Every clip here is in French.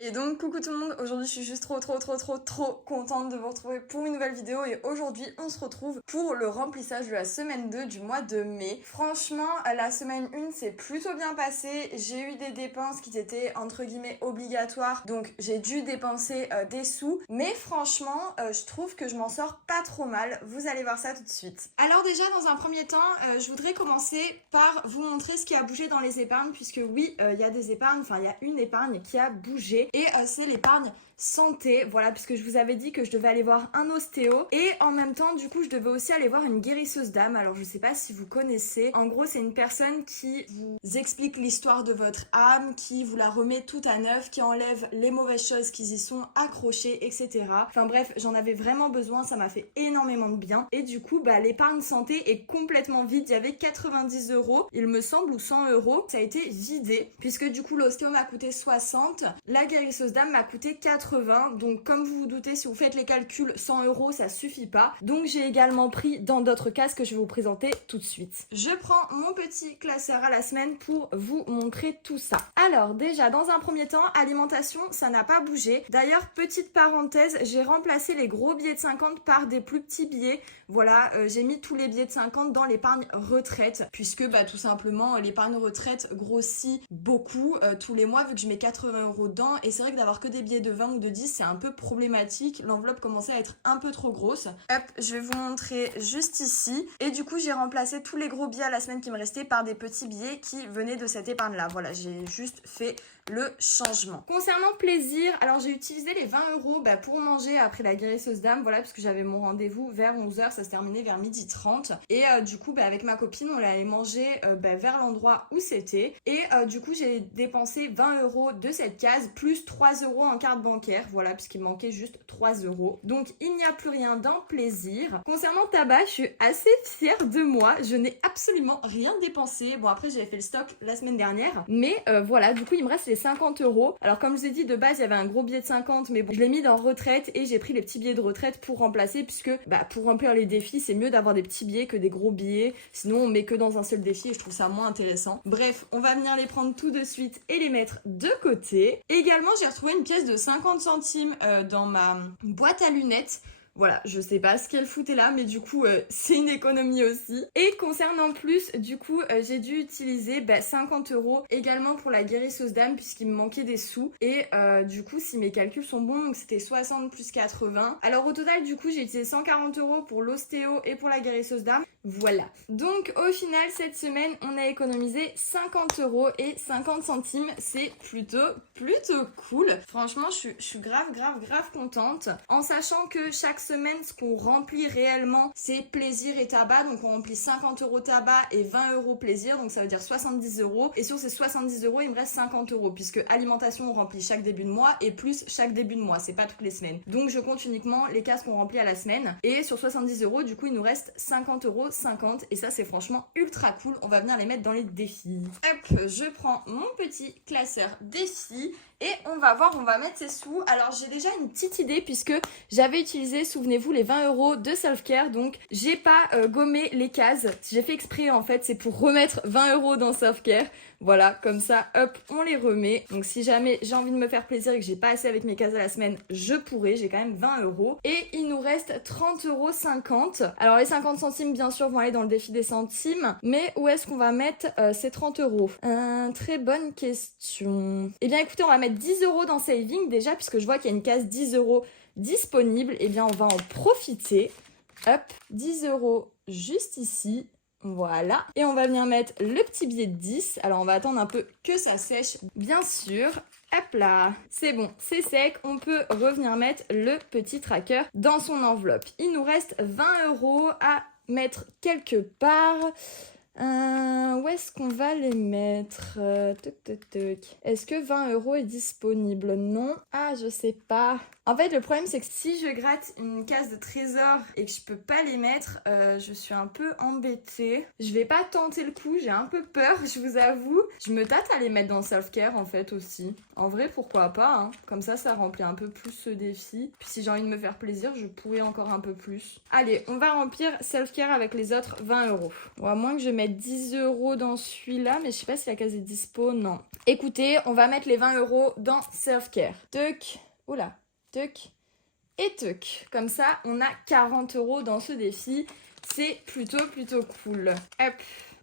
Et donc coucou tout le monde, aujourd'hui je suis juste trop contente de vous retrouver pour une nouvelle vidéo et aujourd'hui on se retrouve pour le remplissage de la semaine 2 du mois de mai. Franchement la semaine 1 s'est plutôt bien passée, j'ai eu des dépenses qui étaient entre guillemets obligatoires donc j'ai dû dépenser des sous mais franchement je trouve que je m'en sors pas trop mal, vous allez voir ça tout de suite. Alors déjà dans un premier temps je voudrais commencer par vous montrer ce qui a bougé dans les épargnes puisque oui il y a des épargnes, enfin il y a une épargne qui a bougé. Et c'est l'épargne santé, voilà, puisque je vous avais dit que je devais aller voir un ostéo et en même temps du coup je devais aussi aller voir une guérisseuse d'âme. Alors je sais pas si vous connaissez, en gros c'est une personne qui vous explique l'histoire de votre âme, qui vous la remet tout à neuf, qui enlève les mauvaises choses qui y sont accrochées, etc. Enfin bref, j'en avais vraiment besoin, ça m'a fait énormément de bien et du coup l'épargne santé est complètement vide. Il y avait 90 euros il me semble ou 100 euros, ça a été vidé puisque du coup l'ostéo m'a coûté 60, la guérisseuse d'âme m'a coûté 80. Donc comme vous vous doutez, si vous faites les calculs, 100 euros ça suffit pas. Donc j'ai également pris dans d'autres cases que je vais vous présenter tout de suite. Je prends mon petit classeur à la semaine pour vous montrer tout ça. Alors déjà dans un premier temps, alimentation ça n'a pas bougé. D'ailleurs petite parenthèse, j'ai remplacé les gros billets de 50 par des plus petits billets. Voilà, j'ai mis tous les billets de 50 dans l'épargne retraite puisque tout simplement l'épargne retraite grossit beaucoup tous les mois vu que je mets 80 euros dedans et c'est vrai que d'avoir que des billets de 20 ou de 10 c'est un peu problématique, l'enveloppe commençait à être un peu trop grosse. Hop, je vais vous montrer juste ici et du coup j'ai remplacé tous les gros billets à la semaine qui me restaient par des petits billets qui venaient de cette épargne là. Voilà, j'ai juste fait le changement. Concernant plaisir, alors j'ai utilisé les 20 euros pour manger après la guérisseuse d'âme, voilà, parce que j'avais mon rendez-vous vers 11h, ça se terminait vers 12h30 et du coup avec ma copine on allait manger vers l'endroit où c'était et du coup j'ai dépensé 20 euros de cette case plus 3 euros en carte bancaire, voilà, puisqu'il manquait juste 3 euros. Donc il n'y a plus rien dans plaisir. Concernant tabac, je suis assez fière de moi, je n'ai absolument rien dépensé. Bon après j'avais fait le stock la semaine dernière, mais voilà, du coup il me reste les 50 euros. Alors comme je vous ai dit, de base il y avait un gros billet de 50, mais bon, je l'ai mis dans retraite et j'ai pris les petits billets de retraite pour remplacer, puisque pour remplir les défis c'est mieux d'avoir des petits billets que des gros billets, sinon on met que dans un seul défi et je trouve ça moins intéressant. Bref, on va venir les prendre tout de suite et les mettre de côté. Également j'ai retrouvé une pièce de 50 centimes dans ma boîte à lunettes. Voilà, je sais pas ce qu'elle foutait là, mais du coup, c'est une économie aussi. Et concernant plus, du coup, j'ai dû utiliser 50 euros également pour la guérisseuse d'âme, puisqu'il me manquait des sous. Et du coup, si mes calculs sont bons, donc c'était 60 plus 80. Alors au total, du coup, j'ai utilisé 140 euros pour l'ostéo et pour la guérisseuse d'âme. Voilà. Donc au final, cette semaine, on a économisé 50 euros et 50 centimes. C'est plutôt cool. Franchement, je suis grave contente. En sachant que chaque semaine, ce qu'on remplit réellement, c'est plaisir et tabac. Donc on remplit 50 euros tabac et 20 euros plaisir. Donc ça veut dire 70 euros. Et sur ces 70 euros, il me reste 50 euros. Puisque alimentation, on remplit chaque début de mois et plus chaque début de mois. C'est pas toutes les semaines. Donc je compte uniquement les cases qu'on remplit à la semaine. Et sur 70 euros, du coup, il nous reste 50 euros 50. Et ça, c'est franchement ultra cool. On va venir les mettre dans les défis. Hop, je prends mon petit classeur défis. Et on va voir, on va mettre ses sous. Alors j'ai déjà une petite idée puisque j'avais utilisé, souvenez-vous, les 20 euros de self-care. Donc j'ai pas gommé les cases. J'ai fait exprès en fait, c'est pour remettre 20 euros dans self-care. Voilà, comme ça, hop, on les remet. Donc si jamais j'ai envie de me faire plaisir et que j'ai pas assez avec mes cases à la semaine, je pourrais. J'ai quand même 20 euros. Et il nous reste 30,50 euros. Alors les 50 centimes, bien sûr, vont aller dans le défi des centimes. Mais où est-ce qu'on va mettre ces 30 euros? Très bonne question. Eh bien écoutez, on va mettre 10 euros dans saving déjà, puisque je vois qu'il y a une case 10 euros disponible. Eh bien on va en profiter. Hop, 10 euros juste ici. Voilà, et on va venir mettre le petit billet de 10. Alors on va attendre un peu que ça sèche, bien sûr. Hop là, c'est bon, c'est sec. On peut revenir mettre le petit tracker dans son enveloppe. Il nous reste 20 euros à mettre quelque part. Où est-ce qu'on va les mettre? Est-ce que 20 euros est disponible? Non. Ah, je sais pas. En fait, le problème, c'est que si je gratte une case de trésor et que je peux pas les mettre, je suis un peu embêtée. Je vais pas tenter le coup, j'ai un peu peur, je vous avoue. Je me tâte à les mettre dans self-care, en fait, aussi. En vrai, pourquoi pas, hein. Comme ça remplit un peu plus ce défi. Puis si j'ai envie de me faire plaisir, je pourrais encore un peu plus. Allez, on va remplir self-care avec les autres 20 euros. Bon, à moins que je mette mettre 10 € dans celui-là, mais je sais pas si la case est dispo, non. Écoutez, on va mettre les 20 € dans Self-Care. Tuck, oula, tuck et tuck. Comme ça, on a 40 € dans ce défi. C'est plutôt cool. Hop.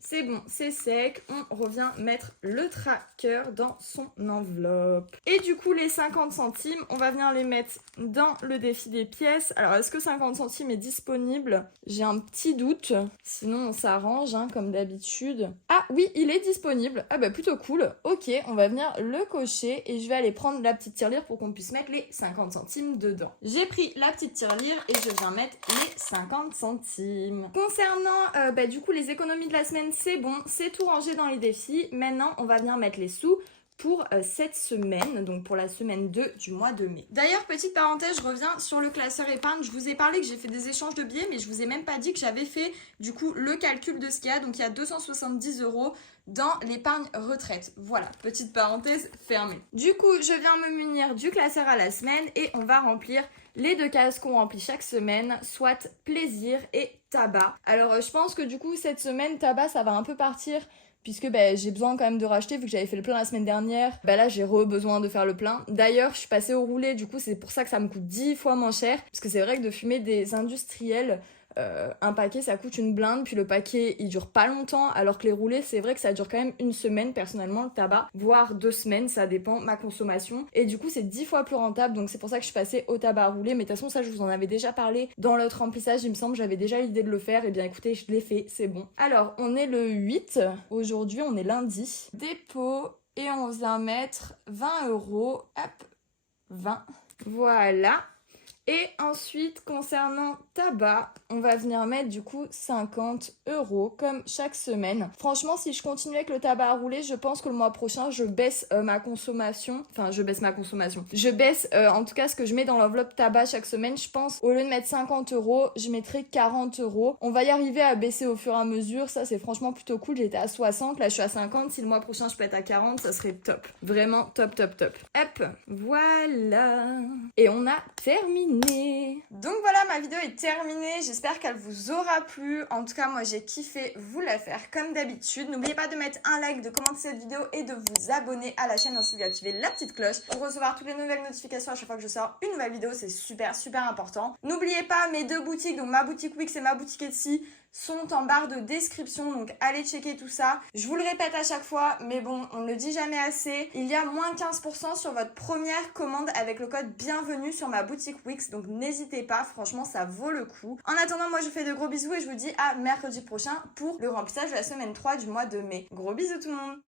C'est bon, c'est sec, on revient mettre le tracker dans son enveloppe. Et du coup, les 50 centimes, on va venir les mettre dans le défi des pièces. Alors, est-ce que 50 centimes est disponible? J'ai un petit doute. Sinon, on s'arrange, hein, comme d'habitude. Ah oui, il est disponible. Ah bah, plutôt cool. Ok, on va venir le cocher et je vais aller prendre la petite tirelire pour qu'on puisse mettre les 50 centimes dedans. J'ai pris la petite tirelire et je viens mettre les 50 centimes. Concernant, du coup, les économies de la semaine, c'est bon, c'est tout rangé dans les défis. Maintenant, on va venir mettre les sous pour cette semaine, donc pour la semaine 2 du mois de mai. D'ailleurs, petite parenthèse, je reviens sur le classeur épargne. Je vous ai parlé que j'ai fait des échanges de billets, mais je vous ai même pas dit que j'avais fait du coup le calcul de ce qu'il y a. Donc il y a 270 € dans l'épargne retraite. Voilà, petite parenthèse fermée. Du coup, je viens me munir du classeur à la semaine et on va remplir les 2 cases qu'on remplit chaque semaine, soit plaisir et tabac. Alors je pense que du coup cette semaine tabac ça va un peu partir puisque j'ai besoin quand même de racheter vu que j'avais fait le plein la semaine dernière. Là j'ai besoin de faire le plein. D'ailleurs je suis passée au roulé, du coup c'est pour ça que ça me coûte 10 fois moins cher, parce que c'est vrai que de fumer des industriels, un paquet ça coûte une blinde, puis le paquet il dure pas longtemps, alors que les roulés c'est vrai que ça dure quand même une semaine personnellement le tabac, voire 2 semaines, ça dépend ma consommation, et du coup c'est 10 fois plus rentable, donc c'est pour ça que je suis passée au tabac roulé. Mais de toute façon ça je vous en avais déjà parlé dans l'autre remplissage, il me semble, j'avais déjà l'idée de le faire, et bien écoutez je l'ai fait, c'est bon. Alors on est le 8, aujourd'hui on est lundi, dépôt, et on vient mettre 20 €, hop, 20, voilà. Et ensuite, concernant tabac, on va venir mettre du coup 50 € comme chaque semaine. Franchement, si je continue avec le tabac à rouler, je pense que le mois prochain, je baisse ma consommation. Enfin, je baisse ma consommation. Je baisse en tout cas ce que je mets dans l'enveloppe tabac chaque semaine. Je pense, au lieu de mettre 50 €, je mettrai 40 €. On va y arriver à baisser au fur et à mesure. Ça, c'est franchement plutôt cool. J'étais à 60, là je suis à 50. Si le mois prochain, je peux être à 40, ça serait top. Vraiment top. Hop, voilà. Et on a terminé. Donc voilà, ma vidéo est terminée, j'espère qu'elle vous aura plu. En tout cas, moi j'ai kiffé vous la faire comme d'habitude. N'oubliez pas de mettre un like, de commenter cette vidéo et de vous abonner à la chaîne ainsi d'activer la petite cloche pour recevoir toutes les nouvelles notifications à chaque fois que je sors une nouvelle vidéo. C'est super important. N'oubliez pas mes 2 boutiques, donc ma boutique Wix et ma boutique Etsy, sont en barre de description, donc allez checker tout ça. Je vous le répète à chaque fois, mais bon, on ne le dit jamais assez. Il y a moins 15% sur votre première commande avec le code bienvenue sur ma boutique Wix, donc n'hésitez pas, franchement ça vaut le coup. En attendant, moi je vous fais de gros bisous et je vous dis à mercredi prochain pour le remplissage de la semaine 3 du mois de mai. Gros bisous tout le monde!